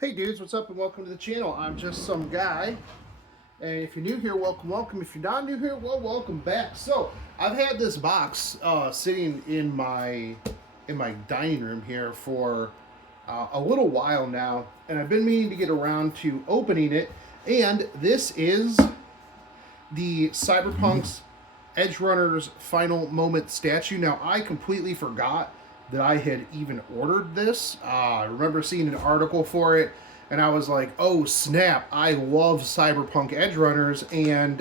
Hey dudes, what's up and welcome to the channel. I'm just some guy. And if you're new here, welcome, welcome. If you're not new here, well, welcome back. So I've had this box sitting in my dining room here for a little while now, and I've been meaning to get around to opening it. And this is the Cyberpunk's Edge Runner's Final Moment statue. Now I completely forgot that I had even ordered this. I remember seeing an article for it, and I was like, "Oh snap! I love Cyberpunk Edge Runners, and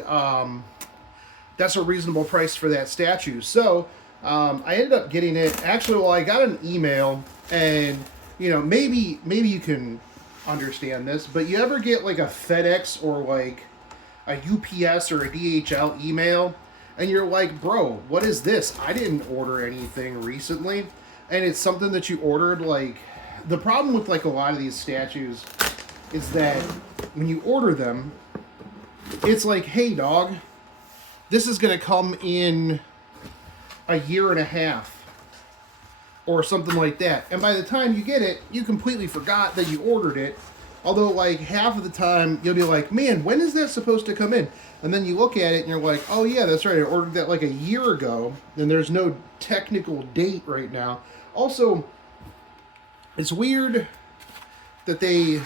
that's a reasonable price for that statue." So I ended up getting it. Actually, well, I got an email, and maybe you can understand this, but you ever get like a FedEx or like a UPS or a DHL email, and you're like, "Bro, what is this? I didn't order anything recently." And it's something that you ordered. Like, the problem with like a lot of these statues is that when you order them, it's like, "Hey dog, this is gonna come in a year and a half or something like that," and by the time you get it, you completely forgot that you ordered it. Although, like, half of the time you'll be like, "Man, when is that supposed to come in?" And then you look at it and you're like, "Oh yeah, that's right, I ordered that like a year ago," and there's no technical date right now. Also, it's weird that they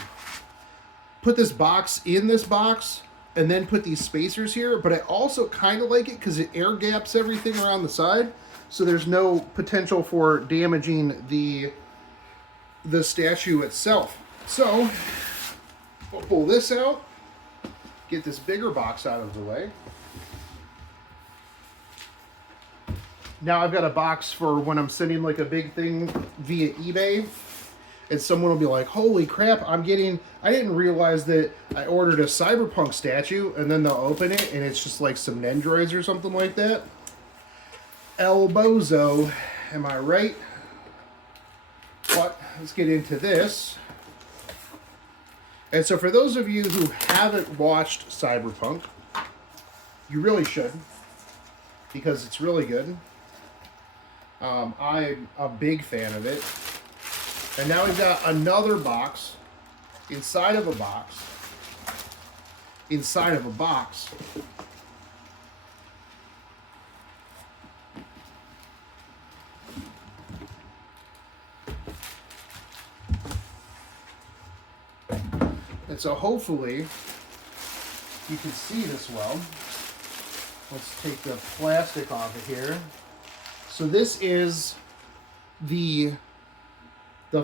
put this box in this box and then put these spacers here, but I also kind of like it because it air gaps everything around the side, so there's no potential for damaging the statue itself. So we'll pull this out, get this bigger box out of the way. Now I've got a box for when I'm sending like a big thing via eBay, and someone will be like, "Holy crap, I didn't realize that I ordered a Cyberpunk statue," and then they'll open it and it's just like some Nendroids or something like that. El Bozo, am I right? But let's get into this. And so for those of you who haven't watched Cyberpunk, you really should, because it's really good. I'm a big fan of it. And now we've got another box inside of a box inside of a box. And so hopefully you can see this well. Let's take the plastic off of here. So this is the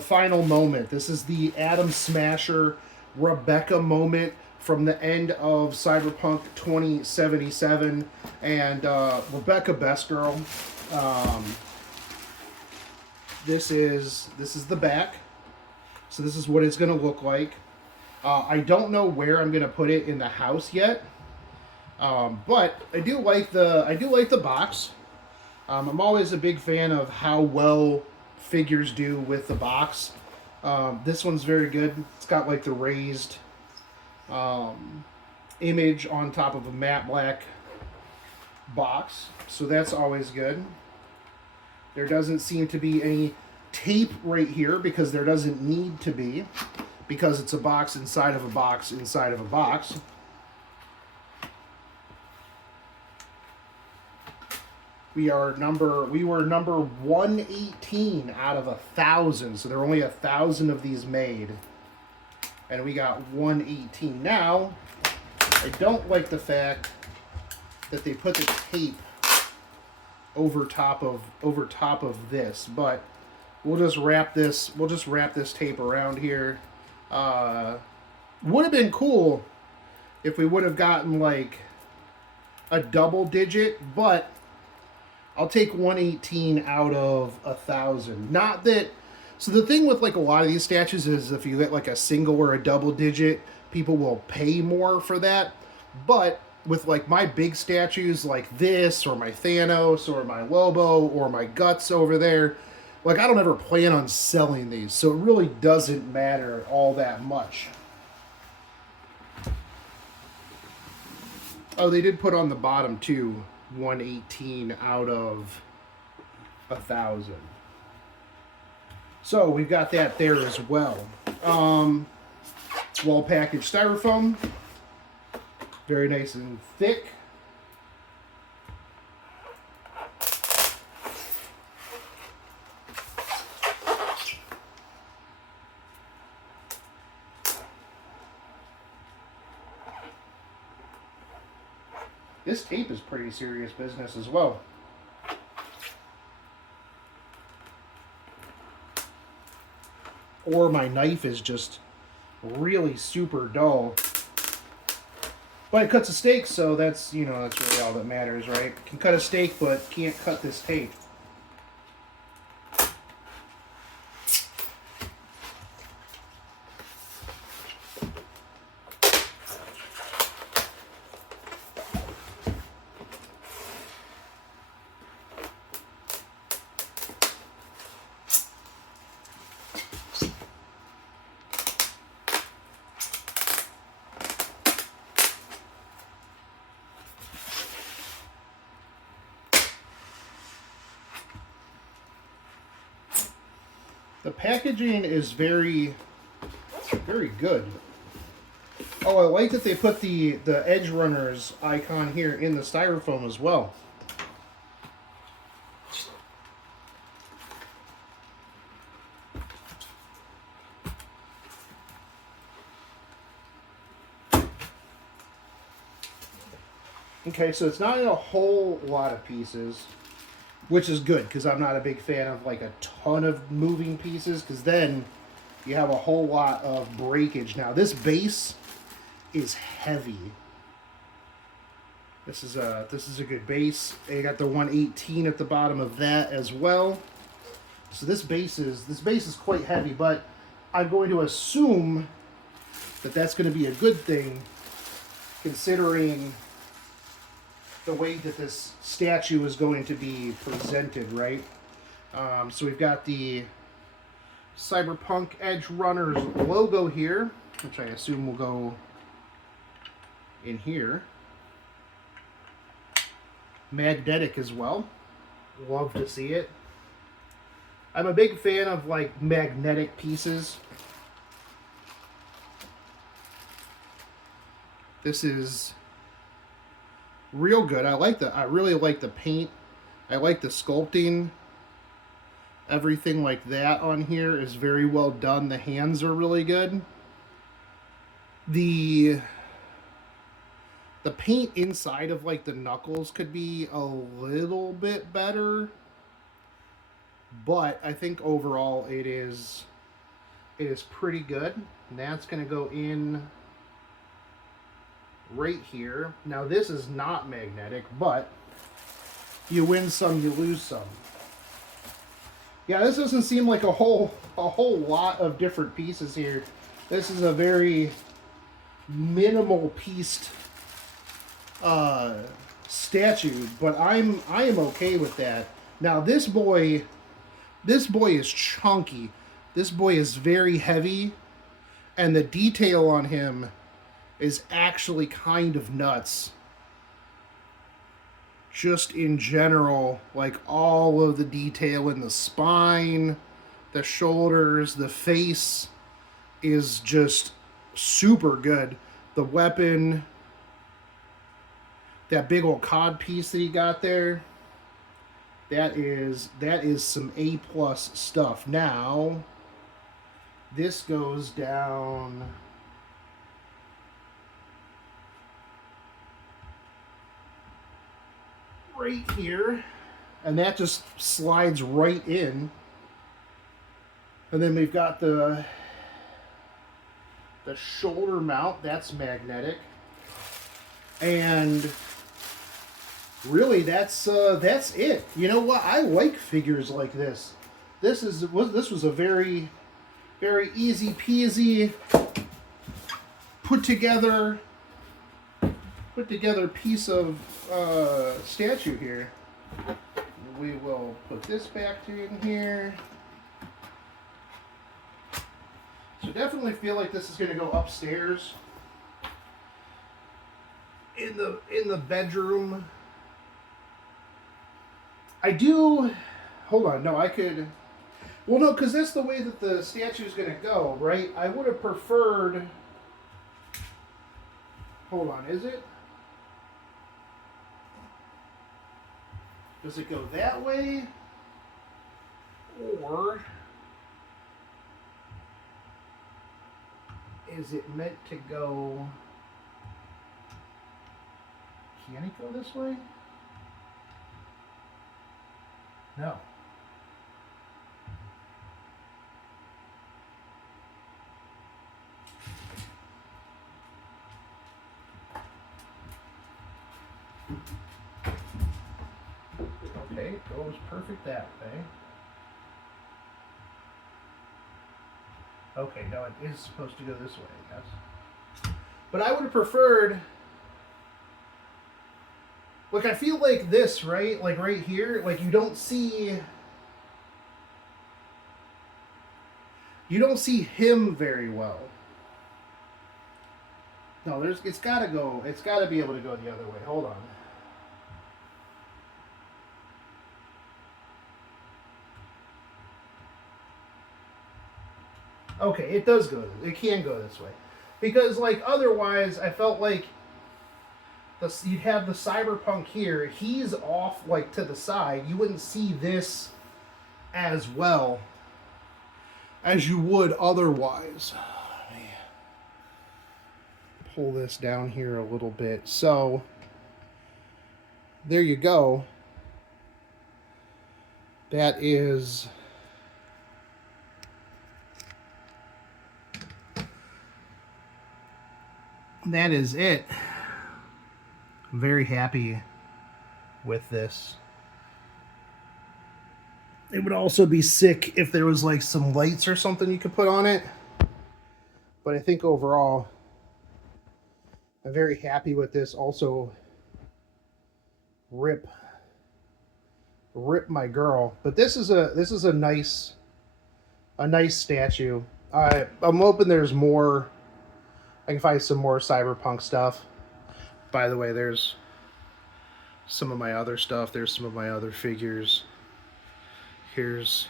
final moment. This is the Atom Smasher Rebecca moment from the end of Cyberpunk 2077, and Rebecca Best Girl. This is the back. So this is what it's going to look like. I don't know where I'm going to put it in the house yet, but I do like the box. I'm always a big fan of how well figures do with the box. This one's very good. It's got like the raised image on top of a matte black box, so that's always good. There doesn't seem to be any tape right here because there doesn't need to be, because it's a box inside of a box inside of a box. We were number 118 out of 1,000, so there are only 1,000 of these made, and we got 118. Now, I don't like the fact that they put the tape over top of this, but we'll just wrap this tape around here. Would have been cool if we would have gotten like a double digit, but I'll take 118 out of 1,000. Not that. So the thing with like a lot of these statues is if you get like a single or a double digit, people will pay more for that. But with like my big statues like this, or my Thanos, or my Lobo, or my Guts over there, like I don't ever plan on selling these, so it really doesn't matter all that much. Oh, they did put on the bottom too, 118 out of 1,000. So we've got that there as well. Well packaged styrofoam. Very nice and thick. This tape is pretty serious business as well. Or my knife is just really super dull. But it cuts a steak, so that's, you know, that's really all that matters, right? Can cut a steak, but can't cut this tape. The packaging is very, very good. Oh, I like that they put the Edge Runners icon here in the styrofoam as well. Okay, so it's not in a whole lot of pieces, which is good because I'm not a big fan of like a ton of moving pieces, because then you have a whole lot of breakage. Now this base is heavy. This is a good base. You got the 118 at the bottom of that as well. So this base is quite heavy, but I'm going to assume that that's going to be a good thing, considering the way that this statue is going to be presented, right? So we've got the Cyberpunk Edge Runners logo here, which I assume will go in here. Magnetic as well. Love to see it. I'm a big fan of like magnetic pieces. This is real good. I really like the paint. I like the sculpting. Everything like that on here is very well done. The hands are really good. The paint inside of like the knuckles could be a little bit better, but I think overall it is pretty good. And that's going to go in right here. Now this is not magnetic, but you win some, you lose some. Yeah, this doesn't seem like a whole lot of different pieces here. This is a very minimal pieced statue, but I am okay with that. Now this boy is chunky. This boy is very heavy, and the detail on him is actually kind of nuts. Just in general, like all of the detail in the spine, the shoulders, the face is just super good. The weapon, that big old cod piece that he got there, that is some A+ stuff. Now, this goes down right here, and that just slides right in. And then we've got the shoulder mount, that's magnetic. And really that's it. You know what? I like figures like this. This was a very, very easy peasy put together piece of statue here. We will put this back in here. So definitely feel like this is going to go upstairs in the bedroom. I do. Hold on. No, I could. Well, no, because that's the way that the statue is going to go, right? I would have preferred Hold on, is it? Does it go that way? Or is it meant to go... Can it go this way? No. Okay, it goes perfect that way. Okay, no, it is supposed to go this way, yes. But I would have preferred... Like, I feel like this, right? Like, right here, like, you don't see... You don't see him very well. No, it's gotta go... It's gotta be able to go the other way. Hold on. Okay, it does go. It can go this way. Because, like, otherwise, I felt like you'd have the cyberpunk here. He's off, like, to the side. You wouldn't see this as well as you would otherwise. Let me pull this down here a little bit. So, there you go. That is... That is it. I'm very happy with this. It would also be sick if there was like some lights or something you could put on it. But I think overall, I'm very happy with this. Also, rip my girl. But this is a nice statue. I'm hoping there's more. I can find some more cyberpunk stuff. By the way, there's some of my other stuff. There's some of my other figures. Here's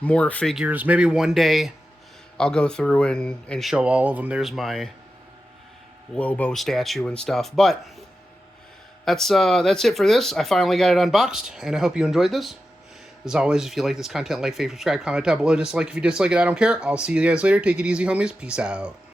more figures. Maybe one day I'll go through and show all of them. There's my Lobo statue and stuff. But that's it for this. I finally got it unboxed, and I hope you enjoyed this. As always, if you like this content, like, favorite, subscribe, comment down below. Dislike if you dislike it, I don't care. I'll see you guys later. Take it easy, homies. Peace out.